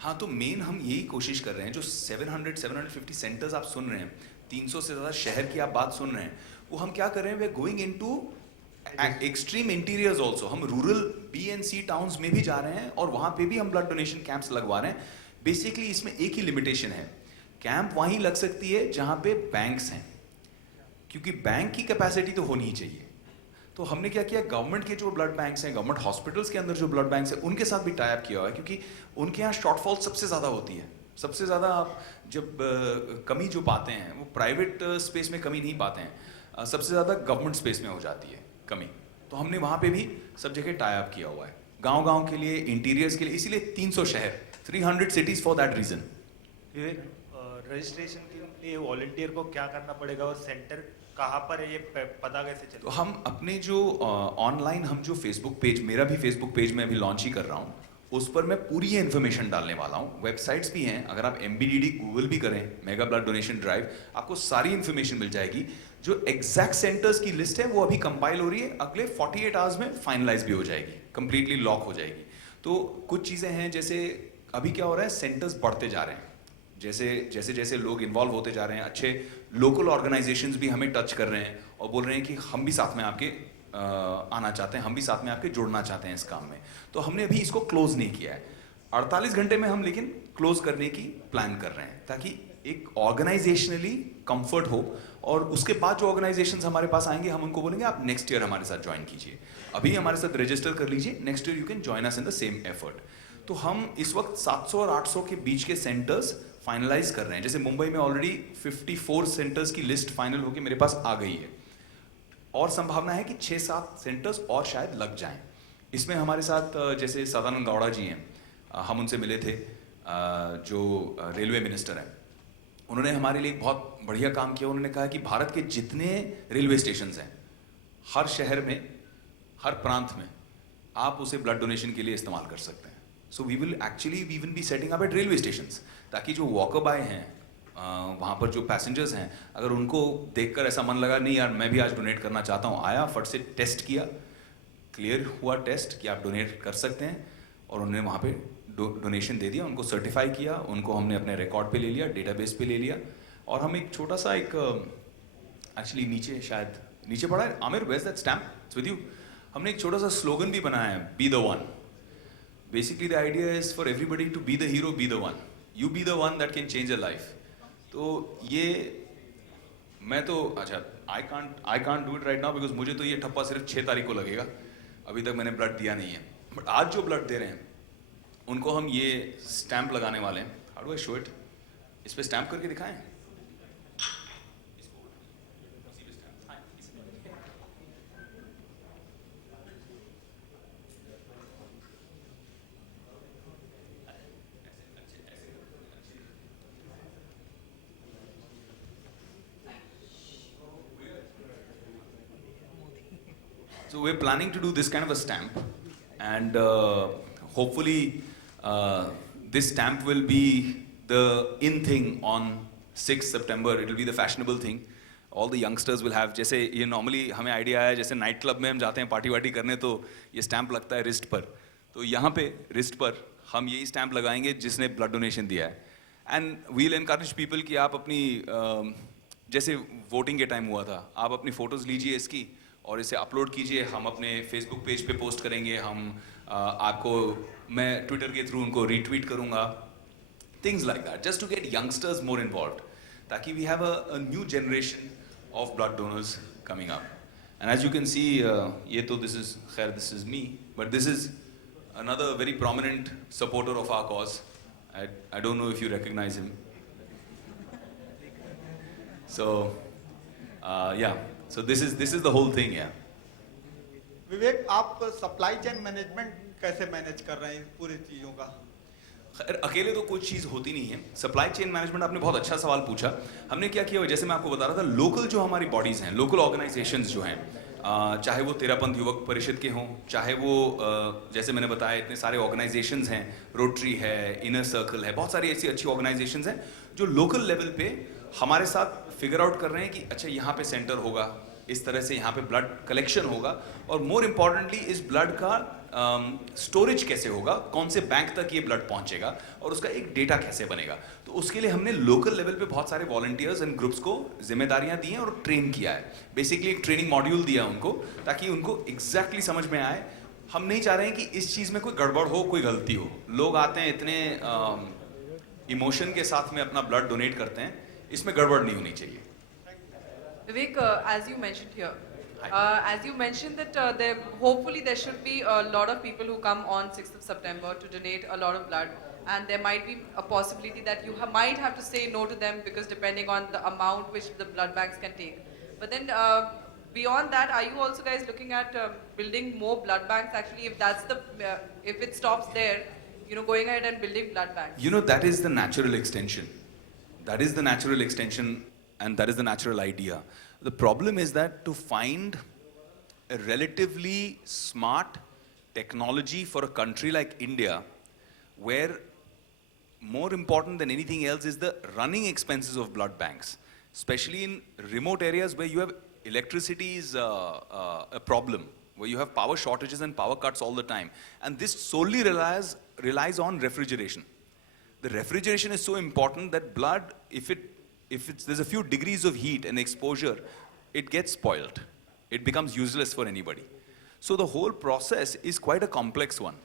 हाँ, तो मेन हम यही कोशिश कर रहे हैं, जो 750 सेंटर्स आप सुन रहे हैं, 300 से ज़्यादा शहर की आप बात सुन रहे हैं, वो हम क्या कर रहे हैं, वे going into extreme interiors also. हम rural B and C towns में भी जा रहे हैं और वहाँ पे भी हम ब्लड डोनेशन कैंप्स लगवा रहे हैं। बेसिकली इसमें एक ही लिमिटेशन है, कैंप वहीं लग सकती है जहाँ पे बैंक्स हैं, क्योंकि बैंक की कैपेसिटी तो होनी ही चाहिए। तो हमने क्या किया, गवर्नमेंट के जो ब्लड बैंक्स हैं, गवर्नमेंट हॉस्पिटल्स के अंदर जो ब्लड बैंक्स हैं, उनके साथ भी टाई अप किया हुआ है, क्योंकि उनके यहाँ शॉर्टफॉल सबसे ज़्यादा होती है। सबसे ज़्यादा आप जब कमी जो पाते हैं वो प्राइवेट स्पेस में कमी नहीं पाते हैं, सबसे ज़्यादा गवर्नमेंट स्पेस में हो जाती है कमी। तो हमने वहाँ पे भी सब जगह टाई अप किया हुआ है, गांव-गांव के लिए, इंटीरियर्स के लिए, इसीलिए 300 शहर, 300 cities for that reason. Registration के लिए वॉलंटियर को क्या करना पड़ेगा और सेंटर कहाँ पर है, ये पता कैसे चले? तो हम अपने जो ऑनलाइन हम जो फेसबुक पेज, मेरा भी फेसबुक पेज में अभी लॉन्च ही कर रहा हूँ, उस पर मैं पूरी ये इन्फॉर्मेशन डालने वाला हूँ। वेबसाइट्स भी हैं, अगर आप MBDD गूगल भी करें, मेगा ब्लड डोनेशन ड्राइव, आपको सारी इन्फॉर्मेशन मिल जाएगी। जो एग्जैक्ट सेंटर्स की लिस्ट है वो अभी कंपाइल हो रही है, अगले 48 आवर्स में फाइनलाइज भी हो जाएगी, कंप्लीटली लॉक हो जाएगी। तो कुछ चीज़ें हैं, जैसे अभी क्या हो रहा है, सेंटर्स बढ़ते जा रहे हैं, जैसे जैसे लोग इन्वॉल्व होते जा रहे हैं, अच्छे लोकल ऑर्गेनाइजेशंस भी हमें टच कर रहे हैं और बोल रहे हैं कि हम भी साथ में आपके आना चाहते हैं, हम भी साथ में आपके जुड़ना चाहते हैं इस काम में। तो हमने अभी इसको क्लोज नहीं किया है, 48 घंटे में हम लेकिन क्लोज करने की प्लान कर रहे हैं, ताकि एक ऑर्गेनाइजेशनली कंफर्ट हो। और उसके बाद जो ऑर्गेनाइजेशंस हमारे पास आएंगे, हम उनको बोलेंगे आप नेक्स्ट ईयर हमारे साथ ज्वाइन कीजिए, अभी हमारे साथ रजिस्टर कर लीजिए, next year you can join us in the same effort. तो हम इस वक्त 700 और 800 के बीच के सेंटर्स फाइनलाइज कर रहे हैं। जैसे मुंबई में ऑलरेडी 54 सेंटर्स की लिस्ट फाइनल होकर मेरे पास आ गई है, और संभावना है कि 6-7 सेंटर्स और शायद लग जाएं। इसमें हमारे साथ जैसे सदानंद गौड़ा जी हैं, हम उनसे मिले थे, जो रेलवे मिनिस्टर हैं। उन्होंने हमारे लिए एक बहुत बढ़िया काम किया। उन्होंने कहा कि भारत के जितने रेलवे स्टेशंस हैं, हर शहर में, हर प्रांत में आप उसे ब्लड डोनेशन के लिए इस्तेमाल कर सकते हैं। So we will be setting up at railway stations, ताकि जो वॉकअप आए हैं, वहाँ पर जो पैसेंजर्स हैं, अगर उनको देखकर ऐसा मन लगा नहीं यार मैं भी आज डोनेट करना चाहता हूँ, आया फट से टेस्ट किया, क्लियर हुआ टेस्ट कि आप डोनेट कर सकते हैं, और उन्होंने वहाँ पे डोनेशन दे दिया, उनको सर्टिफाई किया, उनको हमने अपने रिकॉर्ड पे ले लिया, डेटाबेस पे ले लिया। और हम एक छोटा सा एक एक्चुअली नीचे, शायद नीचे पड़ा है, Aamir where is that stamp, it's with you. हमने एक छोटा सा स्लोगन भी बनाया है, be the one. Basically the idea is for everybody to be the hero, be the one, you be the one that can change a life. तो ये मैं तो अच्छा I can't do it right now, because मुझे तो ये ठप्पा सिर्फ 6 तारीख को लगेगा, अभी तक मैंने ब्लड दिया नहीं है। बट आज जो ब्लड दे रहे हैं उनको हम ये स्टैंप लगाने वाले हैं। How do I show it? इस पे स्टैंप करके दिखाएं। So we're planning to do this kind of a stamp, and hopefully this stamp will be the in thing on 6th September. It will be the fashionable thing. All the youngsters will have, जैसे ये normally हमें idea आया, जैसे night club में हम जाते हैं party वार्टी करने, तो ये स्टैंप लगता है रिस्ट पर, तो यहाँ पे रिस्ट पर हम यही स्टैंप लगाएंगे जिसने ब्लड डोनेशन दिया है। एंड वील एनकरेज पीपल कि आप अपनी जैसे वोटिंग के टाइम हुआ था, आप अपनी फोटोज लीजिए इसकी और इसे अपलोड कीजिए, हम अपने फेसबुक पेज पे पोस्ट करेंगे, हम आपको, मैं ट्विटर के थ्रू उनको रीट्वीट करूँगा, things like that, just to get youngsters more involve, ताकि we have a new generation of blood donors coming up. And as you can see, ये तो दिस इज खैर this is me, but this is another very prominent supporter of our cause. I don't know if you recognize him. So yeah, so this is the whole thing, yeah. विवेक, आप supply chain management कैसे manage कर रहे हैं पूरी चीज़ों का? खैर अकेले तो कोई चीज़ होती नहीं है। सप्लाई चेन मैनेजमेंट, आपने बहुत अच्छा सवाल पूछा। हमने क्या किया, जैसे मैं आपको बता रहा था, लोकल जो हमारी बॉडीज़ हैं, लोकल ऑर्गेनाइजेशंस जो हैं, चाहे वो तेरापंथ युवक परिषद के हों, चाहे वो जैसे मैंने बताया इतने सारे ऑर्गेनाइजेशंस हैं, रोटरी है, इनर सर्कल है, बहुत सारी ऐसी अच्छी ऑर्गेनाइजेशंस हैं जो लोकल लेवल पे हमारे साथ फिगर आउट कर रहे हैं कि अच्छा यहाँ पे सेंटर होगा, इस तरह से यहाँ पे ब्लड कलेक्शन होगा, और मोर इम्पॉर्टेंटली इस ब्लड का स्टोरेज कैसे होगा, कौन से बैंक तक ये ब्लड पहुँचेगा, और उसका एक डेटा कैसे बनेगा। तो उसके लिए हमने लोकल लेवल पे बहुत सारे वॉलंटियर्स एंड ग्रुप्स को जिम्मेदारियां दी हैं और ट्रेन किया है। बेसिकली एक ट्रेनिंग मॉड्यूल दिया उनको, ताकि उनको एग्जैक्टली समझ में आए। हम नहीं चाह रहे हैं कि इस चीज़ में कोई गड़बड़ हो, कोई गलती हो। लोग आते हैं इतने इमोशन के साथ में अपना ब्लड डोनेट करते हैं, इसमें गड़बड़ नहीं होनी चाहिए। Vivek, as you mentioned here, as you mentioned that hopefully there should be a lot of people who come on 6th of September to donate a lot of blood, and there might be a possibility that you might have to say no to them because depending on the amount which the blood banks can take. But then beyond that, are you also guys looking at building more blood banks? Actually, if that's the if it stops there, going ahead and building blood banks. That is the natural extension. That is the natural extension, and that is the natural idea. The problem is that to find a relatively smart technology for a country like India, where more important than anything else is the running expenses of blood banks, especially in remote areas where you have electricity is a problem, where you have power shortages and power cuts all the time. And this solely relies on refrigeration. The refrigeration is so important that blood, there's a few degrees of heat and exposure, it gets spoiled. It becomes useless for anybody. So the whole process is quite a complex one.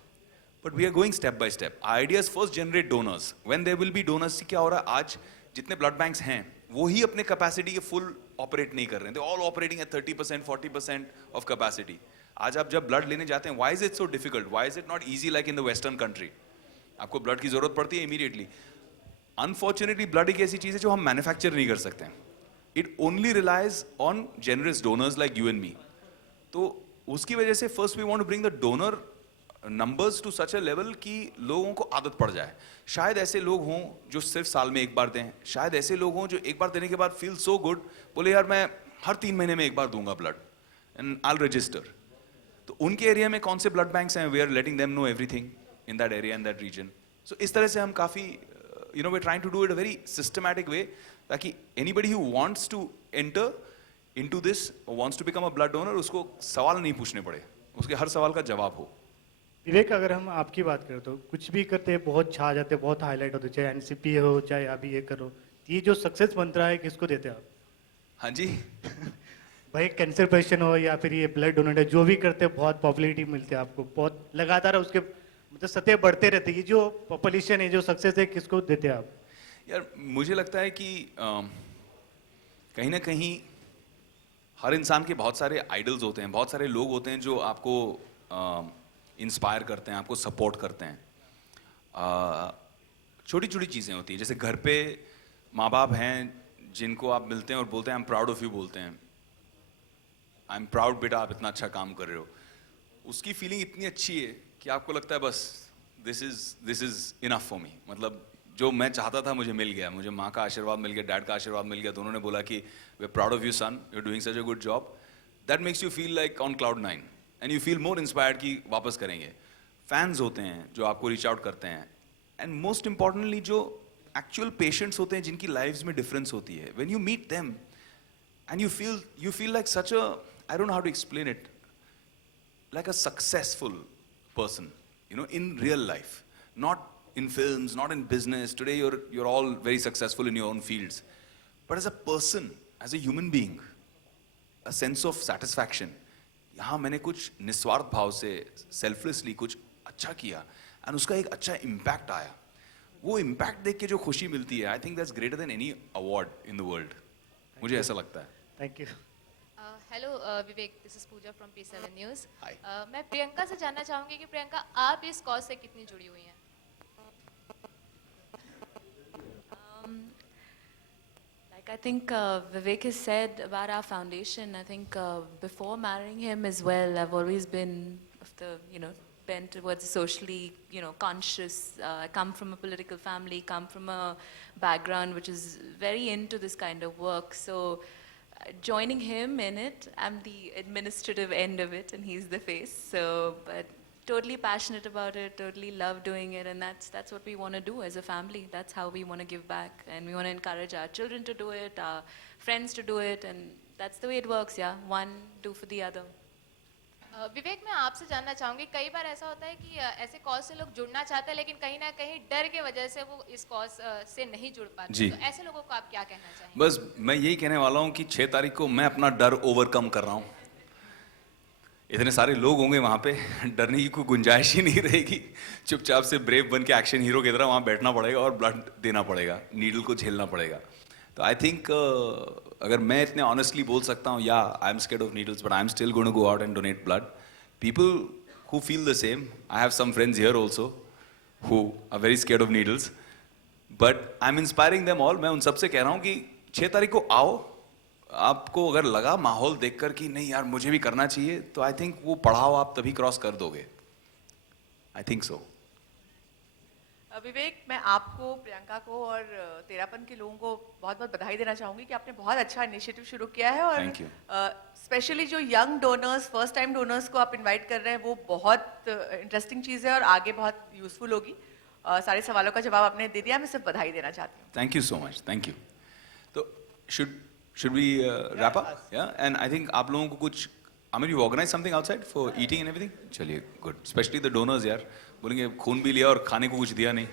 But we are going step by step. Our idea is first generate donors. When there will be donors, क्या हो रहा है आज जितने blood banks हैं वो ही अपने capacity के full operate नहीं कर रहे हैं. They're all operating at 30%, 40% of capacity. आज आप जब blood लेने जाते हैं, why is it so difficult? Why is it not easy like in the Western country? आपको blood की ज़रूरत पड़ती है immediately. Unfortunately, blood एक ऐसी चीज़ है जो हम manufacture नहीं कर सकते हैं. It only relies on generous donors like you and me. तो उसकी वजह से first we want to bring the donor numbers to such a level कि लोगों को आदत पड़ जाए. शायद ऐसे लोग हों जो सिर्फ साल में एक बार दें, शायद ऐसे लोग हों जो एक बार देने के बाद feel so good, बोले यार मैं हर 3 महीने में एक बार दूंगा blood and I'll register. तो उनके एरिया में कौन से blood banks हैं, we are letting them know everything in that area and that region. So इस तरह से हम काफ़ी we're trying to do it a very systematic way, ताकि anybody who wants to enter into this or wants to become a blood donor, उसको सवाल नहीं पूछने पड़े, उसके हर सवाल का जवाब हो. विवेक, अगर हम आपकी बात करें तो कुछ भी करते बहुत छा जाते, बहुत हाईलाइट होते, चाहे एनसीपी हो चाहे अभी ये करो, ये जो सक्सेस मंत्रा है किसको देते हैं आप? हाँ जी. भाई कैंसर पेशेंट हो या फिर ये ब्लड डोनेट है, जो भी करते बहुत पॉपुलैरिटी मिलती है आपको, बहुत लगातार उसके मतलब सतह बढ़ते रहते हैं. ये जो पॉपुलेशन है, जो सक्सेस है, किसको देते हैं आप? यार मुझे लगता है कि कहीं ना कहीं हर इंसान के बहुत सारे आइडल्स होते हैं, बहुत सारे लोग होते हैं जो आपको इंस्पायर करते हैं, आपको सपोर्ट करते हैं. छोटी छोटी चीज़ें होती हैं, जैसे घर पे माँ बाप हैं जिनको आप मिलते हैं और बोलते हैं I am proud of you, बोलते हैं आई एम प्राउड बेटा आप इतना अच्छा काम कर रहे हो. उसकी फीलिंग इतनी अच्छी है कि आपको लगता है बस this is enough for me. मतलब जो मैं चाहता था मुझे मिल गया, मुझे माँ का आशीर्वाद मिल गया, डैड का आशीर्वाद मिल गया, दोनों ने बोला कि we are proud of you son, you are doing such a good job. That makes you feel like on cloud 9 and you feel more inspired कि वापस करेंगे. फैंस होते हैं जो आपको रीच आउट करते हैं, एंड मोस्ट इंपॉर्टेंटली जो एक्चुअल पेशेंट्स होते हैं जिनकी लाइफ्स में डिफरेंस होती है. When you meet them and you feel like such a, I don't know how to explain it, like a successful person, in real life, not in films, not in business. Today you're all very successful in your own fields, but as a person, as a human being, a sense of satisfaction. यहाँ मैंने कुछ निस्वार्थ भाव से selflessly कुछ अच्छा किया and उसका एक अच्छा इम्पैक्ट आया. वो इम्पैक्ट देख के जो खुशी मिलती है, I think that's greater than any award in the world. मुझे ऐसा लगता है. Thank you. Hello Vivek, this is Pooja from P7 news. Hi. मैं प्रियंका से जानना चाहूँगी कि प्रियंका आप इस कॉज से कितनी जुड़ी हुई हैं? Like I think Vivek has said about our foundation, I think before marrying him as well, I've always been of the, bent towards socially, conscious. I come from a political family, come from a background which is very into this kind of work. So joining him in it, I'm the administrative end of it and he's the face. So, but totally passionate about it, totally love doing it, and that's what we want to do as a family. That's how we want to give back, and we want to encourage our children to do it, our friends to do it, and that's the way it works, yeah. One, do for the other. विवेक, मैं आपसे जानना चाहूंगी, कई बार ऐसा होता है कि ऐसे कॉज से लोग जुड़ना चाहते हैं लेकिन कहीं ना कहीं डर के वजह से वो इस कॉज से नहीं जुड़ पाते, जी। तो ऐसे लोगों को आप क्या कहना चाहेंगे? बस मैं यही कहने वाला हूँ कि 6 तारीख को मैं अपना डर ओवरकम कर रहा हूँ। इतने सारे लोग होंगे वहाँ पे, डरने की कोई गुंजाइश ही नहीं रहेगी। चुपचाप से ब्रेव बन के एक्शन हीरो की तरह वहाँ बैठना पड़ेगा और ब्लड देना पड़ेगा, नीडल को झेलना पड़ेगा। तो आई थिंक अगर मैं इतने ऑनेस्टली बोल सकता हूँ, या I am scared of needles but I am still going to go out and donate blood. People who feel the same, I have some friends here also who are very scared of needles, but I am inspiring them all. मैं उन सबसे कह रहा हूँ कि 6 तारीख को आओ। आपको अगर लगा माहौल देखकर कि नहीं यार मुझे भी करना चाहिए, तो आई थिंक वो पढ़ाओ आप तभी क्रॉस कर दोगे। I think so. विवेक, मैं आपको, प्रियंका को और तेरापन के लोगों को बहुत बहुत बधाई देना चाहूंगी कि आपने बहुत अच्छा इनिशिएटिव शुरू किया है, और Thank you. स्पेशली जो young donors, first time donors को आप इनवाइट कर रहे हैं, वो बहुत इंटरेस्टिंग चीज़ है और आगे बहुत यूजफुल होगी। सारे सवालों का जवाब आपने दे दिया, मैं सिर्फ बधाई देना चाहती हूँ। Thank you so much, thank you. तो should we wrap up? Yeah, and I think आप लोगों को कुछ, Amir, you organize something outside for eating and everything? चलिए, good. Especially the donors यार, बोलेंगे खून भी लिया और खाने को कुछ दिया नहीं।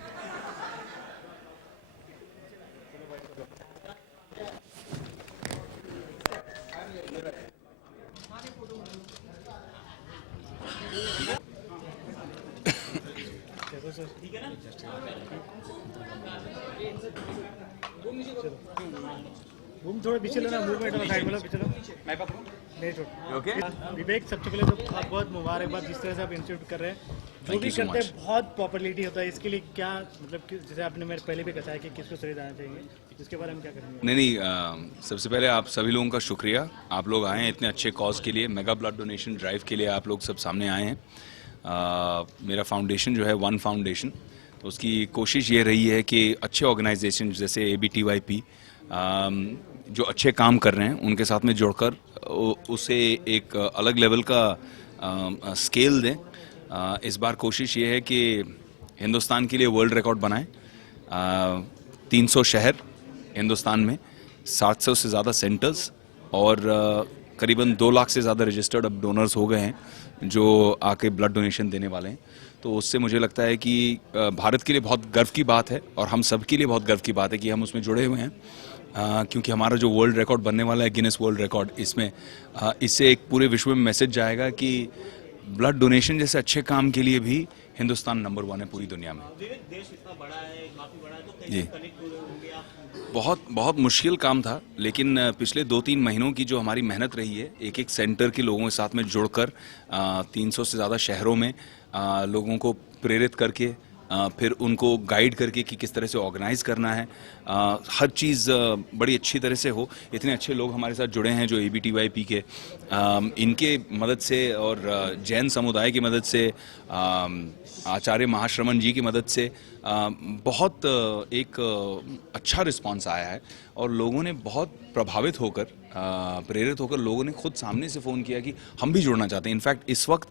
घूम थोड़ा पीछे लो ना, मूवमेंट वाला साइड में लो, पीछे लो। मैं पकड़ूं? नहीं छोड़। Okay? विवेक, सबसे पहले तो आप बहुत मुबारकबाद जिस तरह से आप इंस्टीट्यूट कर रहे हैं। जो Thank भी you so करते हैं much. बहुत पॉपुलैरिटी होता है, इसके लिए क्या मतलब जैसे आपने मेरे पहले भी बताया कि किसको श्रेय देना चाहिए, इसके बारे में क्या करेंगे? नहीं, सबसे पहले आप सभी लोगों का शुक्रिया। आप लोग आए हैं इतने अच्छे कॉज के लिए, मेगा ब्लड डोनेशन ड्राइव के लिए आप लोग सब सामने आए हैं। मेरा फाउंडेशन जो है वन फाउंडेशन, तो उसकी कोशिश ये रही है कि अच्छे ऑर्गेनाइजेशन जैसे ABTYP जो अच्छे काम कर रहे हैं उनके साथ में जुड़कर उसे एक अलग लेवल का स्केल दें। इस बार कोशिश ये है कि हिंदुस्तान के लिए वर्ल्ड रिकॉर्ड बनाएं। 300 शहर हिंदुस्तान में, 700 से ज़्यादा सेंटर्स और करीबन 2 लाख से ज़्यादा रजिस्टर्ड अब डोनर्स हो गए हैं जो आके ब्लड डोनेशन देने वाले हैं। तो उससे मुझे लगता है कि भारत के लिए बहुत गर्व की बात है और हम सब के लिए बहुत गर्व की बात है कि हम उसमें जुड़े हुए हैं, क्योंकि हमारा जो वर्ल्ड रिकॉर्ड बनने वाला है, गिनेस वर्ल्ड रिकॉर्ड, इसमें इससे एक पूरे विश्व में मैसेज जाएगा कि ब्लड डोनेशन जैसे अच्छे काम के लिए भी हिंदुस्तान नंबर 1 है पूरी दुनिया में। जी, बहुत बहुत मुश्किल काम था, लेकिन पिछले 2-3 महीनों की जो हमारी मेहनत रही है, एक एक सेंटर के लोगों के साथ में जुड़कर 300 से ज़्यादा शहरों में लोगों को प्रेरित करके फिर उनको गाइड करके कि किस तरह से ऑर्गेनाइज करना है, हर चीज़ बड़ी अच्छी तरह से हो। इतने अच्छे लोग हमारे साथ जुड़े हैं जो ABTYP के, इनके मदद से और जैन समुदाय की मदद से, आचार्य महाश्रमण जी की मदद से बहुत एक अच्छा रिस्पांस आया है और लोगों ने बहुत प्रभावित होकर, प्रेरित होकर लोगों ने खुद सामने से फ़ोन किया कि हम भी जुड़ना चाहते हैं। इनफैक्ट इस वक्त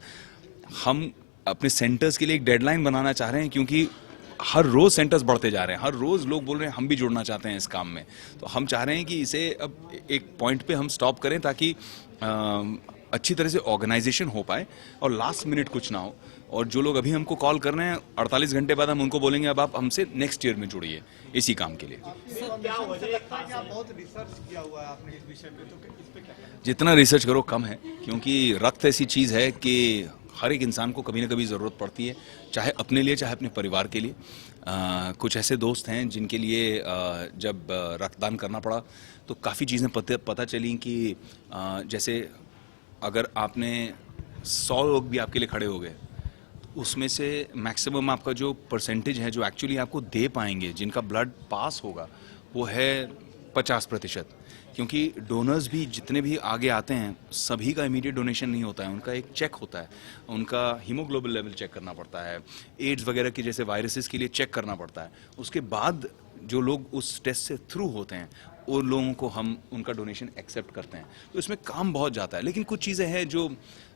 हम अपने सेंटर्स के लिए एक डेडलाइन बनाना चाह रहे हैं, क्योंकि हर रोज़ सेंटर्स बढ़ते जा रहे हैं, हर रोज़ लोग बोल रहे हैं हम भी जुड़ना चाहते हैं इस काम में। तो हम चाह रहे हैं कि इसे अब एक पॉइंट पे हम स्टॉप करें ताकि अच्छी तरह से ऑर्गेनाइजेशन हो पाए और लास्ट मिनट कुछ ना हो। और जो लोग अभी हमको कॉल कर रहे हैं, 48 घंटे बाद हम उनको बोलेंगे अब आप हमसे नेक्स्ट ईयर में जुड़िए इसी काम के लिए। बहुत रिसर्च किया हुआ है आपने इस विषय पे, तो इस पे क्या कहना है? जितना रिसर्च करो कम है, क्योंकि रक्त ऐसी चीज़ है कि हर एक इंसान को कभी ना कभी ज़रूरत पड़ती है, चाहे अपने लिए चाहे अपने परिवार के लिए। कुछ ऐसे दोस्त हैं जिनके लिए जब रक्तदान करना पड़ा तो काफ़ी चीज़ें पता चली कि जैसे अगर आपने 100 लोग भी आपके लिए खड़े हो गए, उसमें से मैक्सिमम आपका जो परसेंटेज है जो एक्चुअली आपको दे पाएंगे, जिनका ब्लड पास होगा, वो है 50%। क्योंकि डोनर्स भी जितने भी आगे आते हैं सभी का इमीडिएट डोनेशन नहीं होता है, उनका एक चेक होता है, उनका हीमोग्लोबिन लेवल चेक करना पड़ता है, एड्स वगैरह की जैसे वायरसेस के लिए चेक करना पड़ता है। उसके बाद जो लोग उस टेस्ट से थ्रू होते हैं उन लोगों को हम उनका डोनेशन एक्सेप्ट करते हैं। तो इसमें काम बहुत जाता है, लेकिन कुछ चीज़ें हैं जो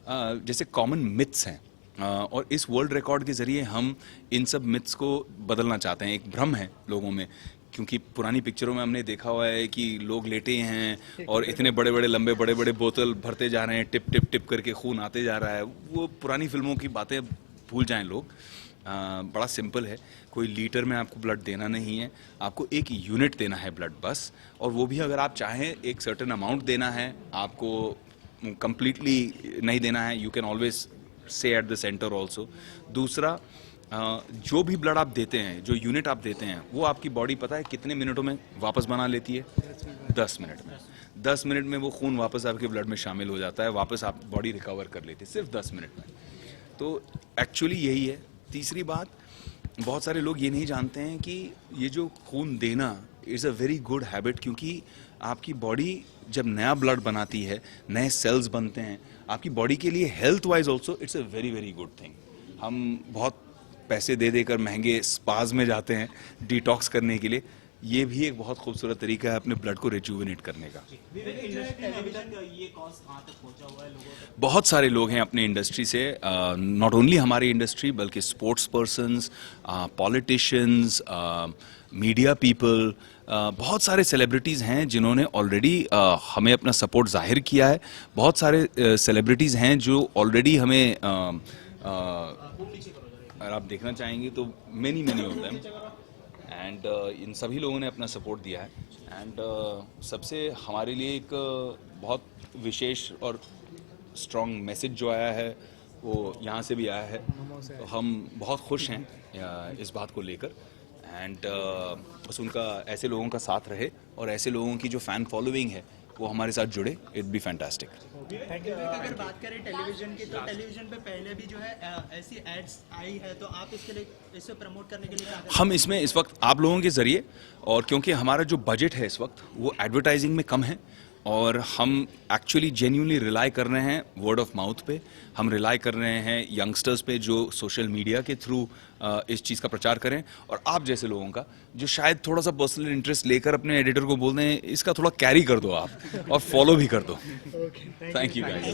जैसे कॉमन मिथ्स हैं, और इस वर्ल्ड रिकॉर्ड के ज़रिए हम इन सब मिथ्स को बदलना चाहते हैं। एक भ्रम है लोगों में क्योंकि पुरानी पिक्चरों में हमने देखा हुआ है कि लोग लेटे हैं और इतने बड़े बड़े लंबे बड़े बड़े बोतल भरते जा रहे हैं, टिप टिप टिप करके खून आते जा रहा है। वो पुरानी फिल्मों की बातें भूल जाएं लोग। बड़ा सिंपल है, कोई लीटर में आपको ब्लड देना नहीं है, आपको एक यूनिट देना है ब्लड बस। और वो भी अगर आप चाहें एक सर्टेन अमाउंट देना है, आपको कंप्लीटली नहीं देना है, you can always say at the centre also. दूसरा, जो भी ब्लड आप देते हैं, जो यूनिट आप देते हैं, वो आपकी बॉडी पता है कितने मिनटों में वापस बना लेती है? 10 मिनट में। 10 मिनट में वो खून वापस आपके ब्लड में शामिल हो जाता है, वापस आप बॉडी रिकवर कर लेती है सिर्फ 10 मिनट में। तो एक्चुअली यही है। तीसरी बात, बहुत सारे लोग ये नहीं जानते हैं कि ये जो खून देना is a very good habit, क्योंकि आपकी बॉडी जब नया ब्लड बनाती है, नए सेल्स बनते हैं, आपकी बॉडी के लिए health wise also it's a very very good thing. हम बहुत पैसे दे देकर महंगे स्पाज में जाते हैं डिटॉक्स करने के लिए, ये भी एक बहुत खूबसूरत तरीका है अपने ब्लड को रिजुविनेट करने का। बहुत सारे लोग हैं अपने इंडस्ट्री से, नॉट ओनली हमारी इंडस्ट्री बल्कि sports persons, politicians, media people, बहुत सारे सेलिब्रिटीज़ हैं जिन्होंने ऑलरेडी हमें अपना सपोर्ट जाहिर किया है। बहुत सारे सेलिब्रिटीज़ हैं जो ऑलरेडी हमें अगर आप देखना चाहेंगे तो many of them, and in सभी लोगों ने अपना सपोर्ट दिया है। एंड सबसे हमारे लिए एक बहुत विशेष और स्ट्रॉन्ग मैसेज जो आया है वो यहाँ से भी आया है, तो हम बहुत खुश हैं इस बात को लेकर। एंड बस उनका ऐसे लोगों का साथ रहे और ऐसे लोगों की जो फ़ैन फॉलोइंग है वो हमारे साथ जुड़े, इट बी फैंटास्टिक। अगर बात करें टेलीविजन की, तो टेलीविजन पे पहले भी जो है ऐसी एड्स आई है, तो आप इसके लिए इसे प्रमोट करने के लिए क्या करें? हम इसमें इस वक्त आप लोगों के ज़रिए, और क्योंकि हमारा जो बजट है इस वक्त वो एडवर्टाइजिंग में कम है, और हम एक्चुअली जेन्युइनली रिलाई कर रहे हैं वर्ड ऑफ माउथ पे, हम रिलाई कर रहे हैं यंगस्टर्स पे जो सोशल मीडिया के थ्रू इस चीज़ का प्रचार करें, और आप जैसे लोगों का जो शायद थोड़ा सा पर्सनल इंटरेस्ट लेकर अपने एडिटर को बोलते हैं इसका थोड़ा कैरी कर दो आप और फॉलो भी कर दो। Thank you guys.